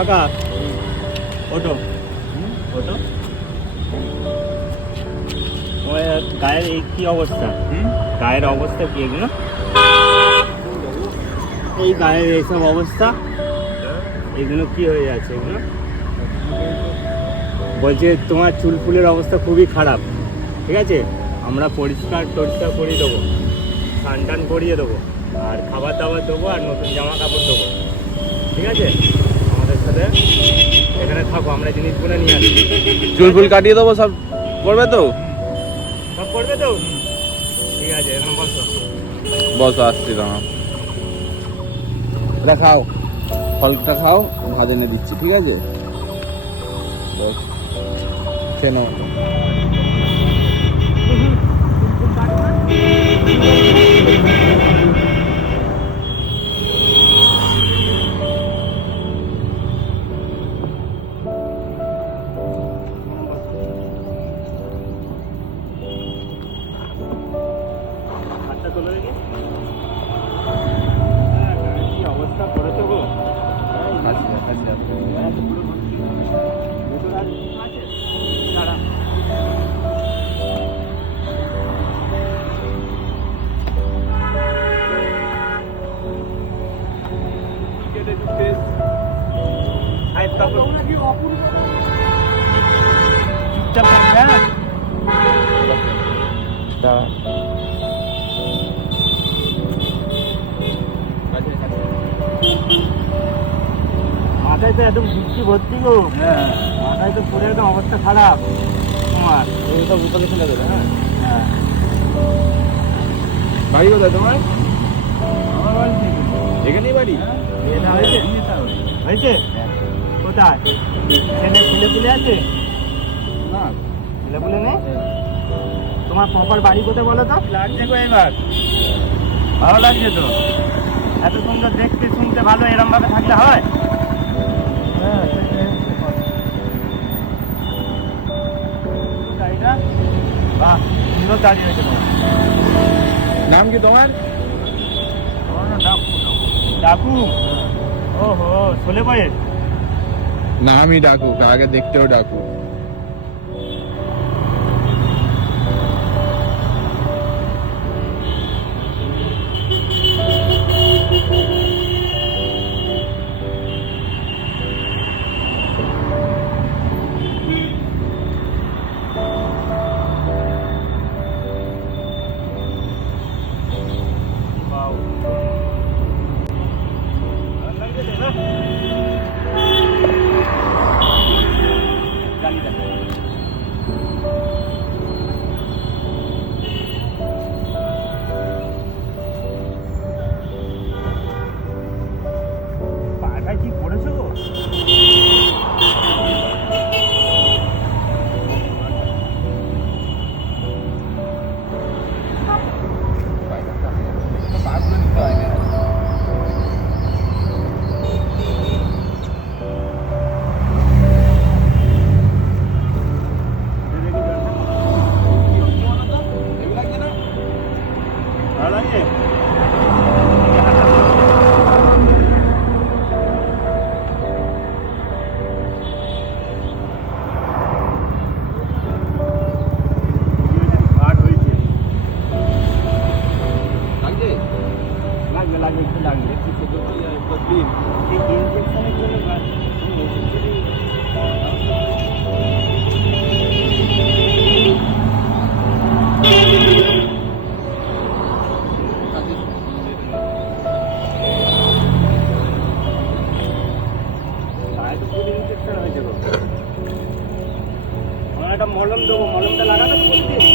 কাকা ওটো ওটো তোমার গায়ের এই কি অবস্থা? গায়ের অবস্থা কি এগুলো? এই গায়ের এইসব অবস্থা, এগুলো কি হয়ে যাচ্ছে? এগুলো বলছে তোমার চুল ফুলের অবস্থা খুবই খারাপ, ঠিক আছে? আমরা পরিষ্কার টরিষ্কার করিয়ে দেবো, স্নান টান করিয়ে দেবো, আর খাবার দাবার দেবো, আর নতুন জামা কাপড় দেবো, ঠিক আছে? আমাদের সাথে এখানে থাকো, আমরা জিনিসগুলো নিয়ে আসি। চুল ফুল কাটিয়ে দেবো, সব করবে তো? সব করবে তো? ঠিক আছে, এখন বসো। বসো, আসছি তোমার। এটা খাও, ফলটা খাও, ভাত এনে দিচ্ছি, ঠিক আছে? বস, খেয়ে নাও। হাতটা তোলো দেখি। কি অবস্থা করেছো গো? দাঁড়া। চুপচাপ থাকবে, হ্যাঁ? দাঁড়া। মাথায় তো একদম বৃষ্টি ভর্তি গো। হ্যাঁ, মাথায় তো পরে একদম অবস্থা খারাপ তোমার। তুমি তো বোতলে ফেলে দেবে, হ্যাঁ? হ্যাঁ। বাড়ি কোথায় তোমার? আমার বাড়ি থেকে। এখানেই বাড়ি? বিয়েটা হয়েছে? হয়েছে? কোথায়? ছেলে আছে? না। ছেলে নেই? তোমার প্রপার বাড়ি কোথায় বলো তো? লাগছে গো এবার, ভালো লাগছে তো? এত সুন্দর দেখতে শুনতে ভালো, এরম ভাবে থাকলে হয়? হ্যাঁ, গাড়িটা বাহ, সুন্দর দাঁড়িয়ে হয়েছে তোমার। নাম কি তোমার? ডাকু? ওহো, ছোলে বয়ের? নামই ডাকু, আগে দেখতেও ডাকু। কি করেছো গো? ভালো লাগে? লাগবে, একটু লাগবে। ইনফেকশনের জন্য ইনফেকশন হয়েছে গো। আমরা একটা মলম দেবো, মলমটা লাগাবে তো বলছি।